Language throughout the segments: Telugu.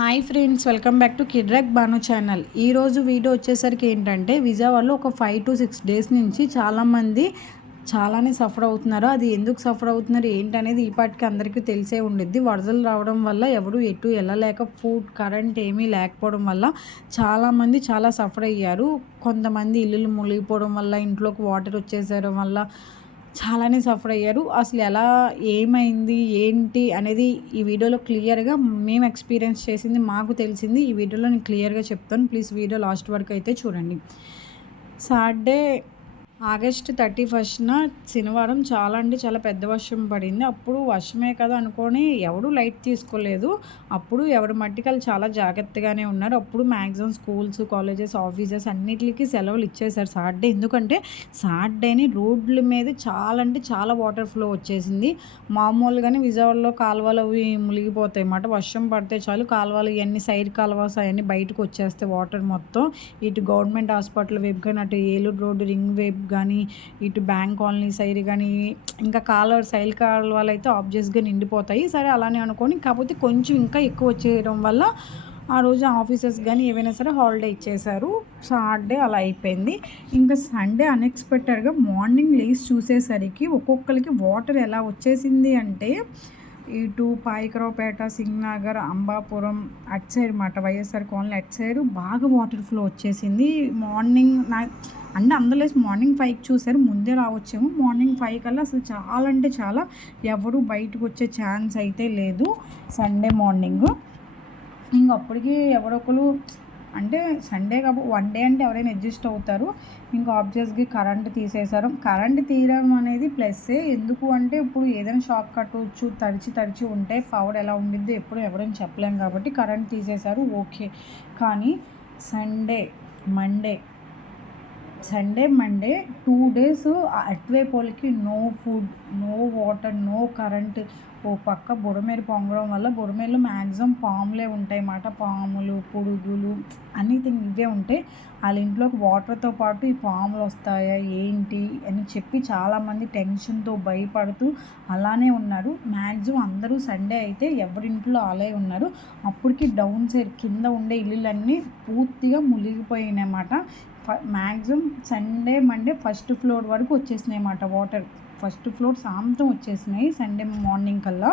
Hi friends, welcome back to కిడ్రాక్ బాను ఛానల్. ఈరోజు వీడియో వచ్చేసరికి ఏంటంటే విజయవాడలో ఒక 5 to 6 డేస్ నుంచి చాలామంది చాలానే సఫర్ అవుతున్నారు. అది ఎందుకు సఫర్ అవుతున్నారు ఏంటనేది ఈ పాటికి అందరికీ తెలిసే ఉండిద్ది. వరదలు రావడం వల్ల ఎవరు ఎటు వెళ్ళలేక, ఫుడ్ కరెంట్ ఏమీ లేకపోవడం వల్ల చాలామంది చాలా సఫర్ అయ్యారు. కొంతమంది ఇల్లులు మునిగిపోవడం వల్ల, ఇంట్లోకి వాటర్ వచ్చేసడం వల్ల చాలానే సఫర్ అయ్యారు. అసలు ఎలా, ఏమైంది, ఏంటి అనేది ఈ వీడియోలో క్లియర్గా మేము ఎక్స్పీరియన్స్ చేసింది, మాకు తెలిసింది ఈ వీడియోలో నేను క్లియర్గా చెప్తాను. ప్లీజ్ వీడియో లాస్ట్ వరకు అయితే చూడండి. సాటర్డే ఆగస్ట్ 31న శనివారం చాలా అంటే చాలా పెద్ద వర్షం పడింది. అప్పుడు వర్షమే కదా అనుకొని ఎవరు లైట్ తీసుకోలేదు. అప్పుడు ఎవరి మట్టికలు చాలా జాగ్రత్తగానే ఉన్నారు. అప్పుడు మ్యాక్సిమం స్కూల్స్, కాలేజెస్, ఆఫీసెస్ అన్నిటికీ సెలవులు ఇచ్చేశారు సాటర్డే. ఎందుకంటే సాటర్డేని రోడ్ల మీద చాలా అంటే చాలా వాటర్ ఫ్లో వచ్చేసింది. మామూలుగానే విజయవాడలో కాలువలు అవి మునిగిపోతాయి అన్నమాట. వర్షం పడితే చాలు కాలువలు ఇవన్నీ సైడ్ కాలువస్ అవన్నీ బయటకు వచ్చేస్తాయి వాటర్ మొత్తం. ఇటు గవర్నమెంట్ హాస్పిటల్ వైపు కానీ, అటు ఏలూరు రోడ్డు రింగ్ వైపు కానీ, ఇటు బ్యాంక్ కాలనీ సైడ్ కానీ, ఇంకా సైడ్ కాలువలు అయితే ఆబ్వియస్గా నిండిపోతాయి. సరే అలానే అనుకొని, కాకపోతే కొంచెం ఇంకా ఎక్కువ వచ్చేయడం వల్ల ఆ రోజు ఆఫీసెస్ కానీ ఏవైనా సరే హాలిడే ఇచ్చేశారు. సాటర్డే అలా అయిపోయింది. ఇంకా సండే అన్ఎక్స్పెక్టెడ్గా మార్నింగ్ లేచి చూసేసరికి ఒక్కొక్కరికి వాటర్ ఎలా వచ్చేసింది అంటే, ఇటు పాయకరావుపేట, సింగనగర్, అంబాపురం అటు సైడ్ మాట వైఎస్ఆర్ కాలనీ అటు సైడ్ బాగా వాటర్ ఫ్లో వచ్చేసింది. మార్నింగ్ అంటే అందరూ మార్నింగ్ 5కి చూసారు, ముందే రావచ్చేమో. మార్నింగ్ 5 కల్లా అసలు చాలా అంటే చాలా ఎవరు బయటకు వచ్చే ఛాన్స్ అయితే లేదు సండే మార్నింగ్. ఇంకప్పటికి ఎవరొకరు అంటే సండే కాబట్టి 1 డే అంటే ఎవరైనా అడ్జస్ట్ అవుతారు. ఇంకా ఆబ్వియస్గా కరెంట్ తీసేశారు. కరెంట్ తీయడం అనేది ప్లస్సే. ఎందుకు అంటే ఇప్పుడు ఏదైనా షాక్ కట్టవచ్చు, తడిచి ఉంటే పవర్ ఎలా ఉండిద్దో ఎప్పుడు ఎవరైనా చెప్పలేం కాబట్టి కరెంట్ తీసేశారు, ఓకే. కానీ మండే 2 డేస్ అటువైపు వాళ్ళకి no food, no water, no current. ఓ పక్క బుడమేరు పొంగడం వల్ల బుడమేరులో మ్యాక్సిమం పాములే ఉంటాయి అన్నమాట. పాములు, పురుగులు అన్నిథింగ్ ఇవే ఉంటాయి. వాళ్ళ ఇంట్లోకి వాటర్తో పాటు ఈ పాములు వస్తాయా ఏంటి అని చెప్పి చాలామంది టెన్షన్తో భయపడుతూ అలానే ఉన్నారు. మ్యాక్సిమం అందరూ సండే అయితే ఎవరింట్లో అలాగే ఉన్నారు. అప్పటికి డౌన్ సైడ్ కింద ఉండే ఇల్లులన్నీ పూర్తిగా మునిగిపోయినాయి అన్నమాట. మ్యాక్సిమం మండే ఫస్ట్ ఫ్లోర్ వరకు వచ్చేసినాయి అన్నమాట వాటర్. ఫస్ట్ ఫ్లోర్ సాయంత్రం వచ్చేసినాయి సండే మార్నింగ్ కల్లా.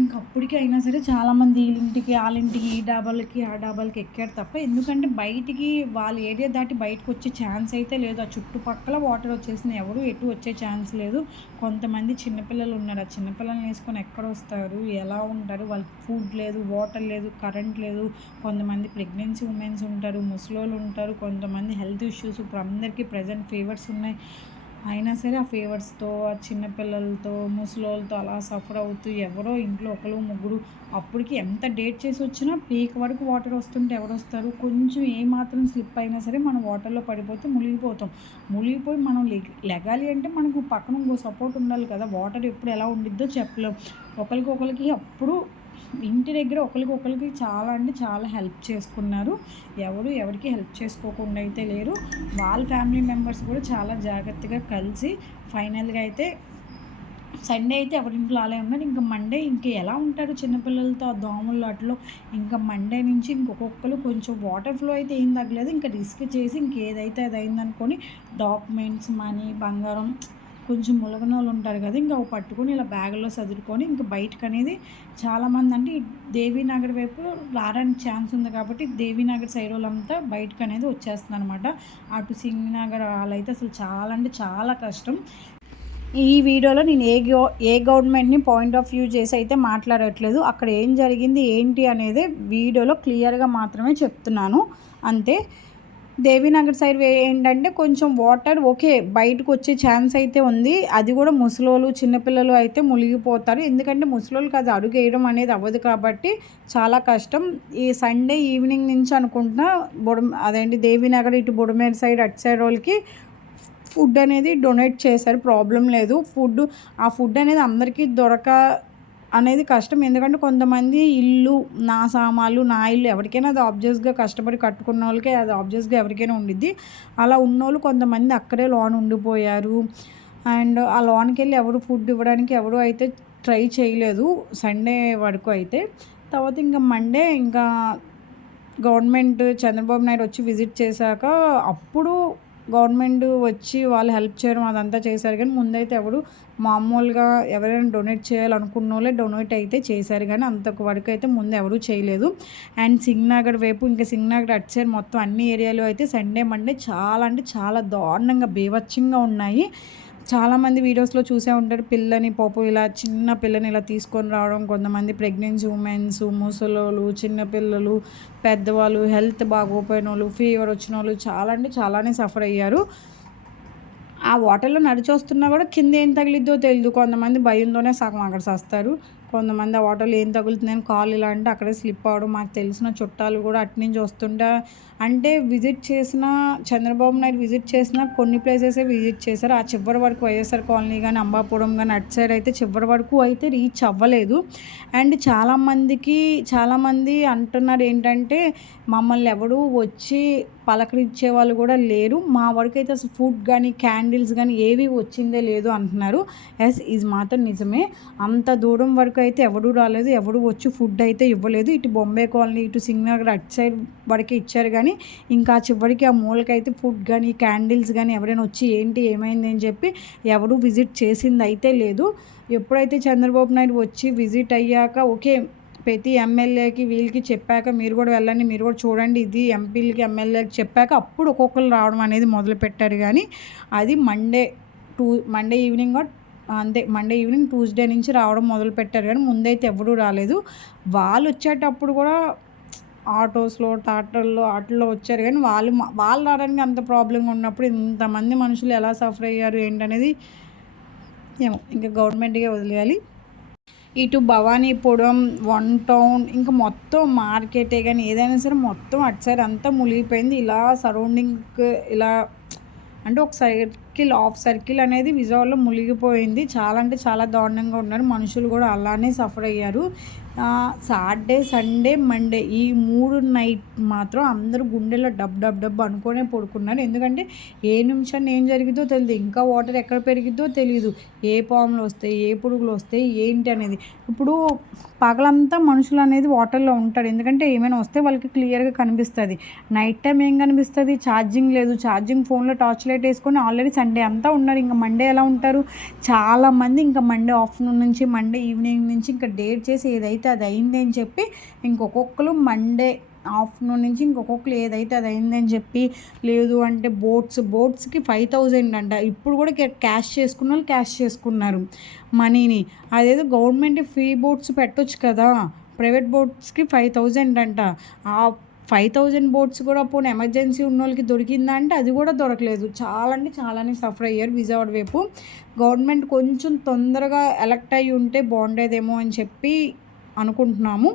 ఇంకప్పటికీ అయినా సరే చాలామంది వీళ్ళింటికి వాళ్ళింటికి ఈ డాబాలకి ఆ డాబాలకి ఎక్కారు తప్ప, ఎందుకంటే బయటికి వాళ్ళ ఏరియా దాటి బయటకు వచ్చే ఛాన్స్ అయితే లేదు. ఆ చుట్టుపక్కల వాటర్ వచ్చేసినాయి, ఎవరు ఎటు వచ్చే ఛాన్స్ లేదు. కొంతమంది చిన్నపిల్లలు ఉన్నారు, ఆ చిన్నపిల్లల్ని వేసుకొని ఎక్కడ వస్తారు, ఎలా ఉంటారు, వాళ్ళకి ఫుడ్ లేదు, వాటర్ లేదు, కరెంట్ లేదు. కొంతమంది ప్రెగ్నెన్సీ ఉమెన్స్ ఉంటారు, ముసలోళ్ళు ఉంటారు, కొంతమంది హెల్త్ ఇష్యూస్. ఇప్పుడు అందరికీ ప్రజెంట్ ఫీవర్స్ ఉన్నాయి. అయినా సరే ఆ ఫీవర్స్తో, ఆ చిన్నపిల్లలతో, ముసలోళ్ళతో అలా సఫర్ అవుతూ ఎవరో ఇంట్లో ఒకరు ముగ్గురు. అప్పటికి ఎంత డేట్ చేసి వచ్చినా పీక్ వరకు వాటర్ వస్తుంటే ఎవరు వస్తారు? కొంచెం ఏమాత్రం స్లిప్ అయినా సరే మనం వాటర్లో పడిపోతే మునిగిపోయి మనం లెగాలి అంటే మనకు పక్కన ఇంకో సపోర్ట్ ఉండాలి కదా. వాటర్ ఎప్పుడు ఎలా ఉండిద్దో చెప్పలేం. ఒకరికి అప్పుడు ఇంటి దగ్గర ఒకరికి చాలా అంటే చాలా హెల్ప్ చేసుకున్నారు. ఎవరికి హెల్ప్ చేసుకోకుండా అయితే లేరు. వాళ్ళ ఫ్యామిలీ మెంబర్స్ కూడా చాలా జాగ్రత్తగా కలిసి ఫైనల్గా అయితే సండే అయితే ఎవరింట్లో అలా ఉన్నారు. ఇంకా మండే ఎలా ఉంటారు చిన్నపిల్లలతో ఆ దోమలు అట్లో. ఇంకా మండే నుంచి ఇంకొకరు కొంచెం వాటర్ ఫ్లో అయితే ఏం తగ్గలేదు. ఇంకా రిస్క్ చేసి ఇంకేదైతే అది అయిందనుకొని డాక్యుమెంట్స్, మనీ, బంగారం కొంచెం ములగనోళ్ళు ఉంటారు కదా, ఇంకా పట్టుకొని ఇలా బ్యాగుల్లో సదురుకొని ఇంకా బయటకు అనేది చాలామంది అంటే దేవీనగర్ వైపు రావడానికి ఛాన్స్ ఉంది కాబట్టి దేవీనగర్ సైడ్ వాళ్ళంతా బయటకు అనేది వచ్చేస్తుంది అనమాట. అటు సింగనగర్ వాళ్ళైతే అసలు చాలా అంటే చాలా కష్టం. ఈ వీడియోలో నేను ఏ గవర్నమెంట్ని పాయింట్ ఆఫ్ వ్యూ చేసి అయితే మాట్లాడట్లేదు. అక్కడ ఏం జరిగింది ఏంటి అనేది వీడియోలో క్లియర్గా మాత్రమే చెప్తున్నాను అంతే. దేవీనగర్ సైడ్ ఏంటంటే కొంచెం వాటర్ ఓకే బయటకు వచ్చే ఛాన్స్ అయితే ఉంది. అది కూడా ముసలోళ్ళు, చిన్నపిల్లలు అయితే మునిగిపోతారు. ఎందుకంటే ముసలోళ్ళకి అది అడుగు వేయడం అనేది అవ్వదు కాబట్టి చాలా కష్టం. ఈ సండే ఈవినింగ్ నుంచి అనుకుంటున్నా దేవీనగర్ ఇటు బుడమేరు సైడ్ అటు సైడ్ వాళ్ళకి ఫుడ్ అనేది డొనేట్ చేశారు, ప్రాబ్లం లేదు. ఆ ఫుడ్ అనేది అందరికీ అనేది కష్టం. ఎందుకంటే కొంతమంది ఇల్లు, నా సామాన్లు, నా ఇల్లు ఎవరికైనా అది ఆబ్వియస్గా కష్టపడి కట్టుకున్న వాళ్ళకి అది ఆబ్వియస్గా ఎవరికైనా ఉండిద్ది. అలా ఉన్నోళ్ళు కొంతమంది అక్కడే లోన్ ఉండిపోయారు. అండ్ ఆ లోన్కి వెళ్ళి ఎవరు ఫుడ్ ఇవ్వడానికి ఎవరు అయితే ట్రై చేయలేదు సండే వరకు అయితే. తర్వాత ఇంకా మండే ఇంకా గవర్నమెంట్ చంద్రబాబు నాయుడు వచ్చి విజిట్ చేశాక అప్పుడు గవర్నమెంట్ వచ్చి వాళ్ళు హెల్ప్ చేయడం అదంతా చేశారు. కానీ ముందైతే ఎవరు మామూలుగా ఎవరైనా డొనేట్ చేయాలనుకున్న వాళ్ళే డొనేట్ అయితే చేశారు, కానీ అంతకు వరకు అయితే ముందు ఎవరూ చేయలేదు. అండ్ సింగ్నగర్ వైపు ఇంకా సింగ్నగర్ అటు సైడ్ మొత్తం అన్ని ఏరియాలో అయితే సండే మండే చాలా అంటే చాలా దారుణంగా బీభత్సంగా ఉన్నాయి. చాలామంది వీడియోస్లో చూసే ఉంటారు, పిల్లని పాపం ఇలా చిన్న పిల్లని ఇలా తీసుకొని రావడం, కొంతమంది ప్రెగ్నెన్సీ ఉమెన్స్, ముసలోళ్ళు, చిన్నపిల్లలు, పెద్దవాళ్ళు, హెల్త్ బాగోపోయిన వాళ్ళు, ఫీవర్ వచ్చిన వాళ్ళు చాలా అంటే చాలానే సఫర్ అయ్యారు. ఆ వాటర్లో నడిచొస్తున్నా కూడా కింద ఏం తగిలిద్దో తెలియదు. కొంతమంది భయంతోనే సగం అక్కడ సస్తారు, కొంతమంది ఆ వాటర్లో ఏం తగులుతుందని కాలు ఇలా అంటే అక్కడే స్లిప్ అవ్వడం. మాకు తెలిసిన చుట్టాలు కూడా అటునుంచి వస్తుంటే, అంటే విజిట్ చేసిన చంద్రబాబు నాయుడు విజిట్ చేసిన కొన్ని ప్లేసెసే విజిట్ చేశారు. ఆ చివరి వరకు వైఎస్ఆర్ కాలనీ కానీ అంబాపురం కానీ అటు సైడ్ అయితే చివరి వరకు అయితే రీచ్ అవ్వలేదు. అండ్ చాలామంది అంటున్నారు ఏంటంటే మమ్మల్ని ఎవరు వచ్చి పలకరించే వాళ్ళు కూడా లేరు, మా వరకు అయితే అసలు ఫుడ్ కానీ క్యాండిల్స్ కానీ ఏవి వచ్చిందే లేదు అంటున్నారు. ఎస్, ఇది మాత్రం నిజమే. అంత దూరం వరకు అయితే ఎవడూ రాలేదు, ఎవరు వచ్చి ఫుడ్ అయితే ఇవ్వలేదు. ఇటు బొంబే కాలనీ, ఇటు సింగనగర్ అటు సైడ్ వరకే ఇచ్చారు, కానీ ఇంకా చివరికి ఆ మూలకైతే ఫుడ్ కానీ క్యాండిల్స్ కానీ ఎవరైనా వచ్చి ఏంటి ఏమైంది అని చెప్పి ఎవరు విజిట్ చేసింది అయితే లేదు. ఎప్పుడైతే చంద్రబాబు నాయుడు వచ్చి విజిట్ అయ్యాక ఓకే ప్రతి ఎమ్మెల్యేకి వీళ్ళకి చెప్పాక మీరు కూడా వెళ్ళండి, మీరు కూడా చూడండి, ఇది ఎంపీలకి ఎమ్మెల్యేకి చెప్పాక అప్పుడు ఒక్కొక్కరు రావడం అనేది మొదలుపెట్టారు. కానీ అది మండే ఈవినింగ్ అంతే, మండే ఈవినింగ్ ట్యూస్డే నుంచి రావడం మొదలుపెట్టారు, కానీ ముందైతే ఎవరూ రాలేదు. వాళ్ళు వచ్చేటప్పుడు కూడా ఆటోస్లో టాటర్లో వాటిల్లో వచ్చారు, కానీ వాళ్ళు రావడానికి అంత ప్రాబ్లంగా ఉన్నప్పుడు ఇంతమంది మనుషులు ఎలా సఫర్ అయ్యారు ఏంటనేది ఏమో ఇంకా గవర్నమెంట్గా వదిలేయాలి. ఇటు భవానీపురం, వన్ టౌన్ ఇంకా మొత్తం మార్కెటే కానీ ఏదైనా సరే మొత్తం అటు సైడ్ అంతా మునిగిపోయింది. ఇలా సరౌండింగ్ ఇలా అంటే ఒక హాఫ్ సర్కిల్ అనేది విజయవాడలో మునిగిపోయింది. చాలా అంటే చాలా దారుణంగా ఉన్నారు మనుషులు కూడా, అలానే సఫర్ అయ్యారు. సాటర్డే, సండే, మండే ఈ 3 నైట్ మాత్రం అందరూ గుండెలో డబ్ అనుకునే పడుకున్నారు. ఎందుకంటే ఏ నిమిషాన్ని ఏం జరిగిద్దో తెలియదు, ఇంకా వాటర్ ఎక్కడ పెరిగిద్దో తెలియదు, ఏ పాములు వస్తాయి, ఏ పురుగులు వస్తాయి ఏంటి అనేది. ఇప్పుడు పగలంతా మనుషులు అనేది వాటర్లో ఉంటారు, ఎందుకంటే ఏమైనా వస్తే వాళ్ళకి క్లియర్గా కనిపిస్తుంది. నైట్ టైం ఏం కనిపిస్తుంది, ఛార్జింగ్ లేదు, ఛార్జింగ్ ఫోన్లో టార్చ్ లైట్ వేసుకొని ఆల్రెడీ సండే అంతా ఉన్నారు. ఇంకా మండే ఎలా ఉంటారు చాలామంది, ఇంకా మండే ఆఫ్టర్నూన్ నుంచి మండే ఈవినింగ్ నుంచి ఇంకా డేట్ చేసి ఏదైతే అది అయింది అని చెప్పి ఇంకొకళ్ళు మండే ఆఫ్టర్నూన్ నుంచి ఇంకొకళ్ళు ఏదైతే అది అయిందని చెప్పి, లేదు అంటే బోట్స్కి 5,000 అంట. ఇప్పుడు కూడా క్యాష్ చేసుకున్న వాళ్ళు క్యాష్ చేసుకున్నారు మనీని. అదేదో గవర్నమెంట్ ఫ్రీ బోట్స్ పెట్టొచ్చు కదా, ప్రైవేట్ బోట్స్కి 5,000 అంట. ఆ 5,000 బోట్స్ కూడా పోనీ ఎమర్జెన్సీ ఉన్న వాళ్ళకి దొరికిందా అంటే అది కూడా దొరకలేదు. చాలా అంటే చాలానే సఫర్ అయ్యారు విజయవాడ వైపు. గవర్నమెంట్ కొంచెం తొందరగా ఎలక్ట్ అయ్యి ఉంటే బాగుండేదేమో అని చెప్పి అనుకుంటున్నాము.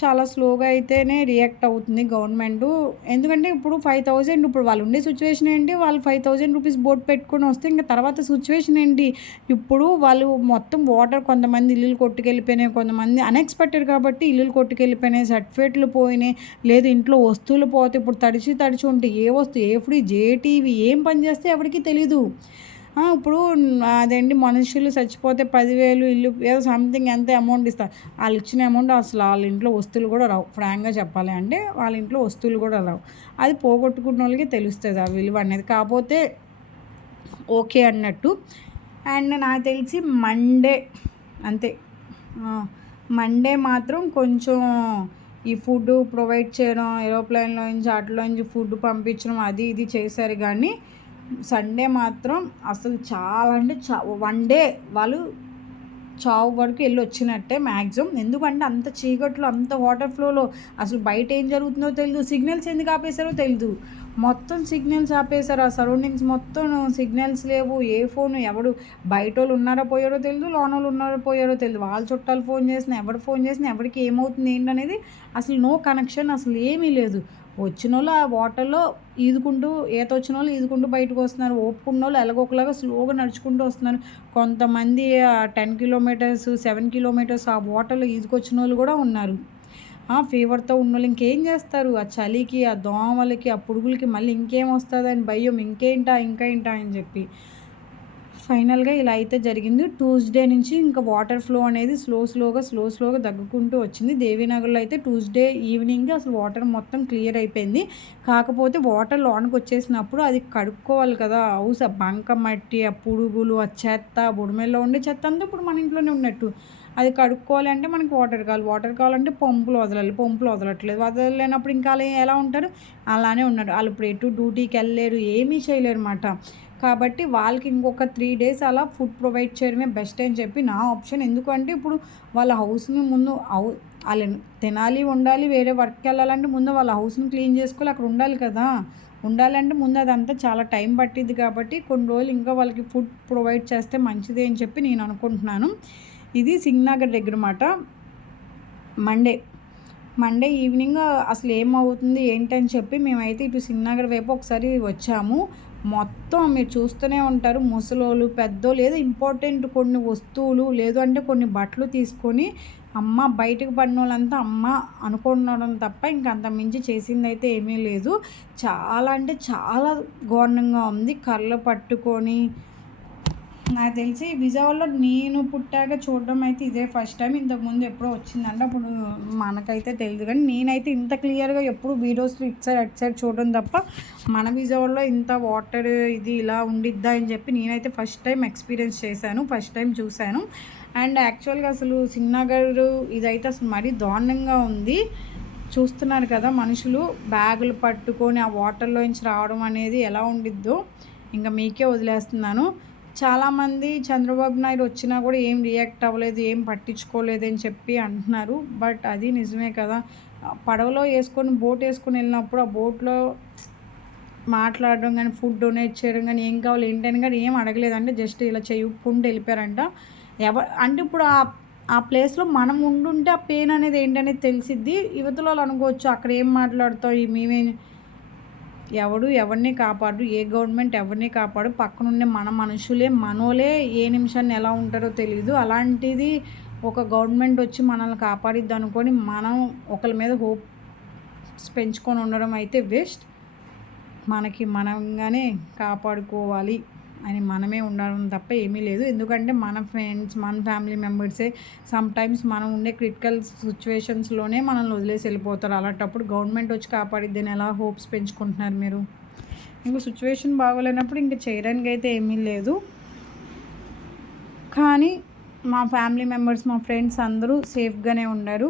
చాలా స్లోగా అయితేనే రియాక్ట్ అవుతుంది గవర్నమెంట్. ఎందుకంటే ఇప్పుడు 5,000, ఇప్పుడు వాళ్ళు ఉండే సిచ్యువేషన్ ఏంటి, వాళ్ళు 5,000 రూపీస్ బోట్ పెట్టుకొని వస్తే ఇంకా తర్వాత సిచ్యువేషన్ ఏంటి. ఇప్పుడు వాళ్ళు మొత్తం వాటర్, కొంతమంది ఇల్లులు కొట్టుకెళ్ళిపోయినాయి, కొంతమంది అన్ఎక్స్పెక్టెడ్ కాబట్టి ఇల్లులు కొట్టుకెళ్ళిపోయినాయి, సర్టిఫికేట్లు పోయినాయి, లేదు ఇంట్లో వస్తువులు పోతే ఇప్పుడు తడిచి ఉంటే ఏ వస్తువు, ఏ ఫ్రిడ్జ్, ఏ టీవీ ఏం పని చేస్తే ఎవరికి తెలీదు. ఇప్పుడు అదేంటి మనుషులు చచ్చిపోతే 10,000 ఇల్లు ఏదో సంథింగ్ ఎంత అమౌంట్ ఇస్తారు, వాళ్ళు ఇచ్చిన అమౌంట్ అసలు వాళ్ళ ఇంట్లో వస్తువులు కూడా రావు. ఫ్రాంక్గా చెప్పాలి అంటే వాళ్ళ ఇంట్లో వస్తువులు కూడా రావు. అది పోగొట్టుకున్న వాళ్ళకి తెలుస్తుంది ఆ విలువ అనేది. కాకపోతే ఓకే అన్నట్టు. అండ్ నాకు తెలిసి మండే అంతే, మండే మాత్రం కొంచెం ఈ ఫుడ్ ప్రొవైడ్ చేయడం, ఏరోప్లేన్లో నుంచి వాటిలో నుంచి ఫుడ్ పంపించడం అది ఇది చేశారు. కానీ సండే మాత్రం అసలు చాలా అంటే 1 డే వాళ్ళు చావు వరకు వెళ్ళి వచ్చినట్టే మ్యాక్సిమం. ఎందుకంటే అంత చీకట్లో, అంత వాటర్ ఫ్లోలో అసలు బయట ఏం జరుగుతుందో తెలియదు, సిగ్నల్స్ ఎందుకు ఆపేశారో తెలియదు, మొత్తం సిగ్నల్స్ ఆపేశారు. ఆ సరౌండింగ్స్ మొత్తం సిగ్నల్స్ లేవు, ఏ ఫోన్ ఎవడు బయట వాళ్ళు ఉన్నారో పోయారో తెలియదు, లోన వాళ్ళు ఉన్నారో పోయారో తెలియదు, వాళ్ళ చుట్టాలు ఫోన్ చేసినా ఎవరు ఫోన్ చేసినా ఎవరికి ఏమవుతుంది ఏంటనేది అసలు నో కనెక్షన్, అసలు ఏమీ లేదు. వచ్చిన వాళ్ళు ఆ వాటర్లో ఈదుకుంటూ, వచ్చిన వాళ్ళు ఈదుకుంటూ బయటకు వస్తున్నారు, ఓపుకున్న వాళ్ళు ఎలాగొకలాగా స్లోగా నడుచుకుంటూ వస్తున్నారు. కొంతమంది 10 కిలోమీటర్స్ 7 కిలోమీటర్స్ ఆ వాటర్లో ఈదుకొచ్చిన వాళ్ళు కూడా ఉన్నారు. ఫీవర్తో ఉన్న వాళ్ళు ఇంకేం చేస్తారు, ఆ చలికి, ఆ దోమలకి, ఆ పురుగులకి మళ్ళీ ఇంకేం వస్తుందని భయం, ఇంకా ఏంటా అని చెప్పి ఫైనల్గా ఇలా అయితే జరిగింది. ట్యూస్డే నుంచి ఇంకా వాటర్ ఫ్లో అనేది స్లోగా తగ్గుకుంటూ వచ్చింది. దేవీనగర్లో అయితే ట్యూస్డే ఈవినింగ్ అసలు వాటర్ మొత్తం క్లియర్ అయిపోయింది. కాకపోతే వాటర్ లోనికి వచ్చేసినప్పుడు అది కడుక్కోవాలి కదా, హౌస్ ఆ బంక మట్టి, ఆ పురుగులు, ఆ చెత్త, బుడమేల్లో ఉండే చెత్త అంతా ఇప్పుడు మన ఇంట్లోనే ఉన్నట్టు. అది కడుక్కోవాలి అంటే మనకి వాటర్ కావాలంటే పంపులు వదలాలి, పంపులు వదలట్లేదు. వదలలేనప్పుడు ఇంకా అలా ఎలా ఉంటారు, అలానే ఉన్నారు. వాళ్ళు ఇప్పుడు ఎటు డ్యూటీకి వెళ్ళలేరు, ఏమీ చేయలేరు అన్నమాట. కాబట్టి వాళ్ళకి ఇంకొక 3 డేస్ అలా ఫుడ్ ప్రొవైడ్ చేయడమే బెస్ట్ అని చెప్పి నా ఆప్షన్. ఎందుకంటే ఇప్పుడు వాళ్ళ హౌస్ని ముందు వాళ్ళు తినాలి, ఉండాలి, వేరే వర్క్కి వెళ్ళాలంటే ముందు వాళ్ళ హౌస్ని క్లీన్ చేసుకోవాలి, అక్కడ ఉండాలి కదా. ఉండాలంటే ముందు అదంతా చాలా టైం పట్టిద్ది. కాబట్టి కొన్ని రోజులు ఇంకా వాళ్ళకి ఫుడ్ ప్రొవైడ్ చేస్తే మంచిది అని చెప్పి నేను అనుకుంటున్నాను. ఇది సింగ్నగర్ దగ్గర మాట. మండే ఈవినింగ్ అసలు ఏమవుతుంది ఏంటని చెప్పి మేమైతే ఇటు సింగ్నగర్ వైపు ఒకసారి వచ్చాము. మొత్తం మీరు చూస్తూనే ఉంటారు, ముసలోళ్ళు, పెద్దోళ్ళు, ఏదో ఇంపార్టెంట్ కొన్ని వస్తువులు లేదు అంటే కొన్ని బట్టలు తీసుకొని అమ్మ బయటకు పడిన వాళ్ళంతా అమ్మ అనుకుంటున్నాం తప్ప ఇంకా అంత మించి చేసిందైతే ఏమీ లేదు. చాలా అంటే చాలా ఘోరంగా ఉంది. కర్రలు పట్టుకొని, నాకు తెలిసి విజయవాడలో నేను పుట్టాక చూడడం అయితే ఇదే ఫస్ట్ టైం. ఇంతకుముందు ఎప్పుడో వచ్చిందంటే అప్పుడు మనకైతే తెలియదు, కానీ నేనైతే ఇంత క్లియర్గా ఎప్పుడు వీడియోస్లో ఇటు సైడ్ చూడడం తప్ప మన విజయవాడలో ఇంత వాటర్ ఇది ఇలా ఉండిద్దా అని చెప్పి నేనైతే ఫస్ట్ టైం ఎక్స్పీరియన్స్ చేశాను, ఫస్ట్ టైం చూశాను. అండ్ యాక్చువల్గా అసలు సింగ్నగర్ ఇదైతే అసలు మరీ దారుణంగా ఉంది. చూస్తున్నారు కదా, మనుషులు బ్యాగులు పట్టుకొని ఆ వాటర్లో నుంచి రావడం అనేది ఎలా ఉండిద్దో ఇంకా మీకే వదిలేస్తున్నాను. చాలామంది చంద్రబాబు నాయుడు వచ్చినా కూడా ఏం రియాక్ట్ అవ్వలేదు, ఏం పట్టించుకోలేదు అని చెప్పి అంటున్నారు. బట్ అది నిజమే కదా. పడవలో బోట్ వేసుకొని వెళ్ళినప్పుడు ఆ బోట్లో మాట్లాడడం కానీ, ఫుడ్ డొనేట్ చేయడం కానీ, ఏం కావాలి ఏంటని కానీ ఏం అడగలేదంటే జస్ట్ ఇలా చెయ్యుకుంటూ వెళ్ళిపోయారంట. అంటే ఇప్పుడు ఆ ప్లేస్లో మనం ఉండుంటే ఆ పెయిన్ అనేది ఏంటనేది తెలిసిద్ది. యువతలో వాళ్ళు అనుకోవచ్చు అక్కడ ఏం మాట్లాడుతావు, మేమే ఎవరిని కాపాడు, ఏ గవర్నమెంట్ ఎవరిని కాపాడు, పక్కనుండే మన మనుషులే మనోలే ఏ నిమిషాన్ని ఎలా ఉంటారో తెలియదు. అలాంటిది ఒక గవర్నమెంట్ వచ్చి మనల్ని కాపాడిద్ది అనుకొని మనం ఒకరి మీద హోప్స్ పెంచుకొని ఉండడం అయితే వేస్ట్. మనకి మనంగానే కాపాడుకోవాలి అని మనమే ఉండడం తప్ప ఏమీ లేదు. ఎందుకంటే మన ఫ్రెండ్స్, మన ఫ్యామిలీ మెంబర్సే సమ్టైమ్స్ మనం ఉండే క్రిటికల్ సిచ్యువేషన్స్లోనే మనల్ని వదిలేసి వెళ్ళిపోతారు. అలాంటప్పుడు గవర్నమెంట్ వచ్చి కాపాడిద్దని ఎలా హోప్స్ పెంచుకుంటున్నారు మీరు? ఇంకో సిచ్యువేషన్ బాగోలేనప్పుడు ఇంక చేయడానికి అయితే ఏమీ లేదు. కానీ మా ఫ్యామిలీ మెంబర్స్, మా ఫ్రెండ్స్ అందరూ సేఫ్గానే ఉన్నారు.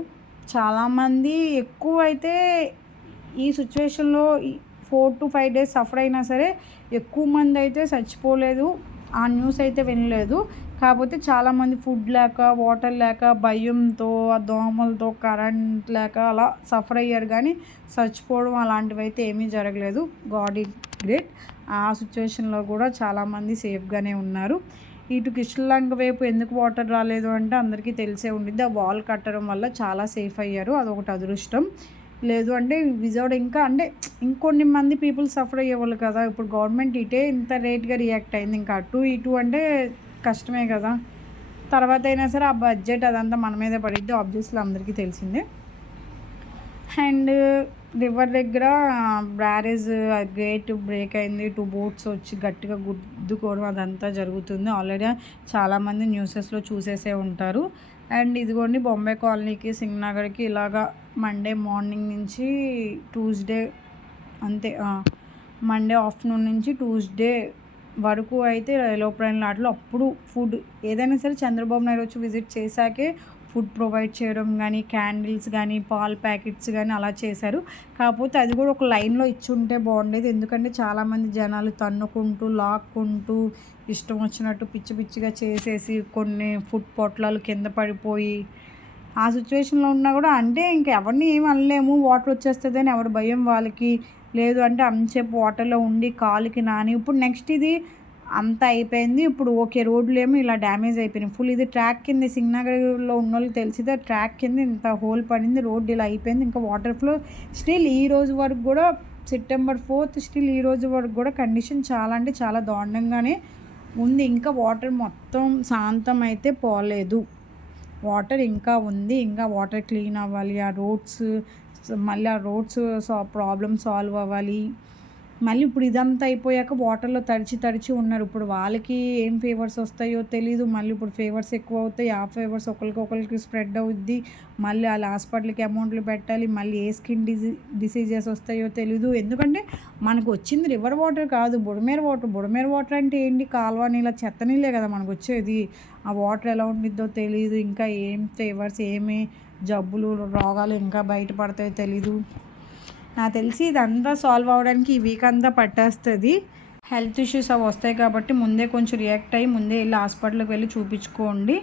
చాలామంది ఎక్కువ అయితే ఈ సిచ్యువేషన్లో 4 to 5 days సఫర్ అయినా సరే ఎక్కువ మంది అయితే చచ్చిపోలేదు, ఆ న్యూస్ అయితే వినలేదు. కాకపోతే చాలామంది ఫుడ్ లేక, వాటర్ లేక, భయంతో, దోమలతో, కరెంట్ లేక అలా సఫర్ అయ్యారు. కానీ చచ్చిపోవడం అలాంటివి అయితే ఏమీ జరగలేదు. God is great. ఆ సిచ్యువేషన్లో కూడా చాలామంది సేఫ్గానే ఉన్నారు. ఇటు కిష్లంక వైపు ఎందుకు వాటర్ రాలేదు అంటే అందరికీ తెలిసే ఉండిద్ది. ఆ వాల్ కట్టడం వల్ల చాలా సేఫ్ అయ్యారు, అదొకటి అదృష్టం. లేదు అంటే విజయవాడ ఇంకా అంటే ఇంకొన్ని మంది పీపుల్ సఫర్ అయ్యేవాళ్ళు కదా. ఇప్పుడు గవర్నమెంట్ ఇటే ఇంత రేట్గా రియాక్ట్ అయింది, ఇంకా అటు ఇటు అంటే కష్టమే కదా. తర్వాత అయినా సరే ఆ బడ్జెట్ అదంతా మన మీదే పడిద్ది, ఆబ్వియస్లీ అందరికీ తెలిసిందే. అండ్ రివర్ దగ్గర బ్యారేజ్ గేట్ బ్రేక్ అయింది, 2 boats వచ్చి గట్టిగా గుద్దుకోవడం అదంతా జరుగుతుంది. ఆల్రెడీ చాలామంది న్యూసెస్లో చూసేసే ఉంటారు. అండ్ ఇదిగోండి బొంబాయి కాలనీకి, సింగ్నగర్కి ఇలాగా మండే మార్నింగ్ నుంచి ట్యూస్డే అంతే, మండే ఆఫ్టర్నూన్ నుంచి ట్యూస్డే వరకు అయితే ఏరోప్లేన్ లాట్లో అప్పుడు ఫుడ్ ఏదైనా సరే చంద్రబాబు నాయుడు వచ్చి విజిట్ చేశాకే ఫుడ్ ప్రొవైడ్ చేయడం కానీ, క్యాండిల్స్ కానీ, పాల్ ప్యాకెట్స్ కానీ అలా చేశారు. కాకపోతే అది కూడా ఒక లైన్లో ఇచ్చి ఉంటే బాగుండేది. ఎందుకంటే చాలామంది జనాలు తన్నుకుంటూ, లాక్కుంటూ, ఇష్టం వచ్చినట్టు పిచ్చి పిచ్చిగా చేసేసి కొన్ని ఫుడ్ పొట్లాలు కింద పడిపోయి ఆ సిచ్యువేషన్లో ఉన్నా కూడా అంటే ఇంకెవరిని ఏమి అనలేము, వాటర్ వచ్చేస్తుంది అని ఎవరి భయం వాళ్ళకి. లేదు అంటే అంతసేపు వాటర్లో ఉండి కాలుకి నాని. ఇప్పుడు నెక్స్ట్ ఇది అంతా అయిపోయింది. ఇప్పుడు ఓకే, రోడ్లు ఏమో ఇలా డ్యామేజ్ అయిపోయినాయి ఫుల్. ఇది ట్రాక్ కింద సింగ్నగర్లో ఉన్న వాళ్ళకి తెలిసిందే, ట్రాక్ కింద ఇంత హోల్ పడింది, రోడ్డు ఇలా అయిపోయింది. ఇంకా వాటర్ ఫ్లో స్టిల్ ఈ రోజు వరకు కూడా September 4th స్టిల్ ఈ రోజు వరకు కూడా కండిషన్ చాలా అంటే చాలా దారుణంగానే ఉంది. ఇంకా వాటర్ మొత్తం శాంతం అయితే పోలేదు, వాటర్ ఇంకా ఉంది. ఇంకా వాటర్ క్లీన్ అవ్వాలి, ఆ రోడ్స్ మళ్ళీ ఆ రోడ్స్ ప్రాబ్లమ్ సాల్వ్ అవ్వాలి. మళ్ళీ ఇప్పుడు ఇదంతా అయిపోయాక వాటర్‌లో తడిచి ఉన్నారు. ఇప్పుడు వాళ్ళకి ఏం ఫీవర్స్ వస్తాయో తెలీదు. మళ్ళీ ఇప్పుడు ఫీవర్స్ ఎక్కువ అవుతాయి. ఆ ఫీవర్స్ ఒకళ్ళకి స్ప్రెడ్ అవుద్ది. మళ్ళీ ఆళ్ళ హాస్పిటల్‌కి అమౌంట్‌లు పెట్టాలి. మళ్ళీ ఏ స్కిన్ డిసీజెస్ వస్తాయో తెలీదు. ఎందుకంటే మనకు వచ్చింది రివర్ వాటర్ కాదు, బుడమేరు వాటర్. బుడమేరు వాటర్ అంటే ఏంటి? కాలువ నీళ్ళ, చెత్త నీళ్ళే కదా మనకొచ్చేది. ఆ వాటర్ ఎలా ఉండిద్దో తెలీదు. ఇంకా ఏం ఫీవర్స్, ఏమి జబ్బులు, రోగాలు ఇంకా బయటపడతాయో తెలీదు. నాకు తెలిసి ఇదంతా సాల్వ్ అవ్వడానికి ఈ వీక్ అంతా పట్టేస్తుంది. హెల్త్ ఇష్యూస్ అవి వస్తాయి కాబట్టి ముందే కొంచెం రియాక్ట్ అయ్యి ముందే వెళ్ళి హాస్పిటల్కి వెళ్ళి చూపించుకోండి.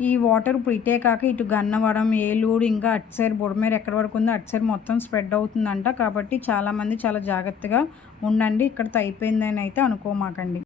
ఈ వాటర్ ఇప్పుడు ఇటే కాక ఇటు గన్నవరం, ఏలూరు, ఇంకా అటు సైడ్ బుడమేరు ఎక్కడి వరకు ఉందో అటు సైడ్ మొత్తం స్ప్రెడ్ అవుతుందంట. కాబట్టి చాలామంది చాలా జాగ్రత్తగా ఉండండి. ఇక్కడితో అయిపోయిందని అయితే అనుకోమాకండి.